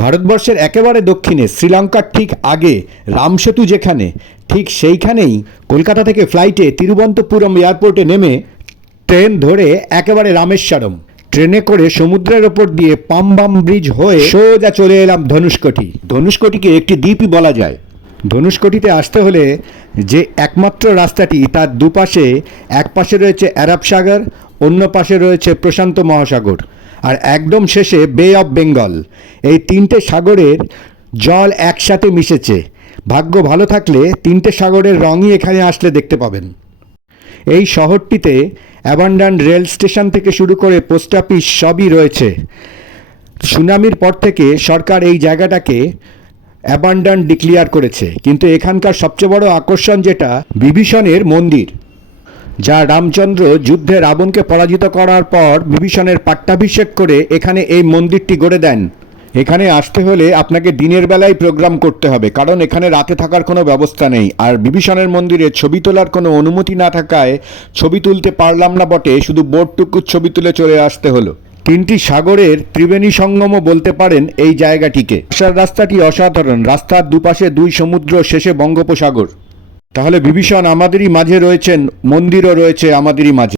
ভারতবর্ষের একেবারে দক্ষিণে শ্রীলঙ্কার ঠিক আগে রামসেতু যেখানে, ঠিক সেইখানেই কলকাতা থেকে ফ্লাইটে তিরুবনন্তপুরম এয়ারপোর্টে নেমে ট্রেন ধরে একেবারে রামেশ্বরম, ট্রেনে করে সমুদ্রের ওপর দিয়ে পাম্বাম ব্রিজ হয়ে সোজা চলে এলাম ধনুষ্কটি। ধনুষ্কটিকে একটি দ্বীপই বলা যায়। ধনুষ্কটিতে আসতে হলে যে একমাত্র রাস্তাটি, তার দুপাশে, এক পাশে রয়েছে আরব সাগর, অন্য পাশে রয়েছে প্রশান্ত মহাসাগর, আর একদম শেষে বে অফ বেঙ্গল। এই তিনটে সাগরের জল একসাথে মিশেছে। ভাগ্য ভালো থাকলে তিনটে সাগরের রঙই এখানে আসলে দেখতে পাবেন। এই শহরটিতে অ্যাবান্ডান্ট রেল স্টেশন থেকে শুরু করে পোস্ট অফিস সবই রয়েছে। সুনামির পর থেকে সরকার এই জায়গাটাকে অ্যাবান্ডান্ট ডিক্লেয়ার করেছে, কিন্তু এখানকার সবচেয়ে বড় আকর্ষণ যেটা, বিভীষণের মন্দির, যা রামচন্দ্র যুদ্ধে রাবণকে পরাজিত করার পর বিভীষণের পাট্টাভিষেক করে এখানে এই মন্দিরটি গড়ে দেন। এখানে আসতে হলে আপনাকে দিনের বেলায় প্রোগ্রাম করতে হবে, কারণ এখানে রাতে থাকার কোনো ব্যবস্থা নেই। আর বিভীষণের মন্দিরে ছবি তোলার কোনো অনুমতি না থাকায় ছবি তুলতে পারলাম না বটে, শুধু বোর্ডটুকুর ছবি তুলে চলে আসতে হলো। তিনটি সাগরের ত্রিবেণী সঙ্গমও বলতে পারেন এই জায়গাটিকে। আসার রাস্তাটি অসাধারণ, রাস্তার দুপাশে দুই সমুদ্র, শেষে বঙ্গোপসাগর। তাহলে বিভীষণ আমাদেরই মাঝে রয়েছেন, মন্দিরও রয়েছে আমাদেরই মাঝে।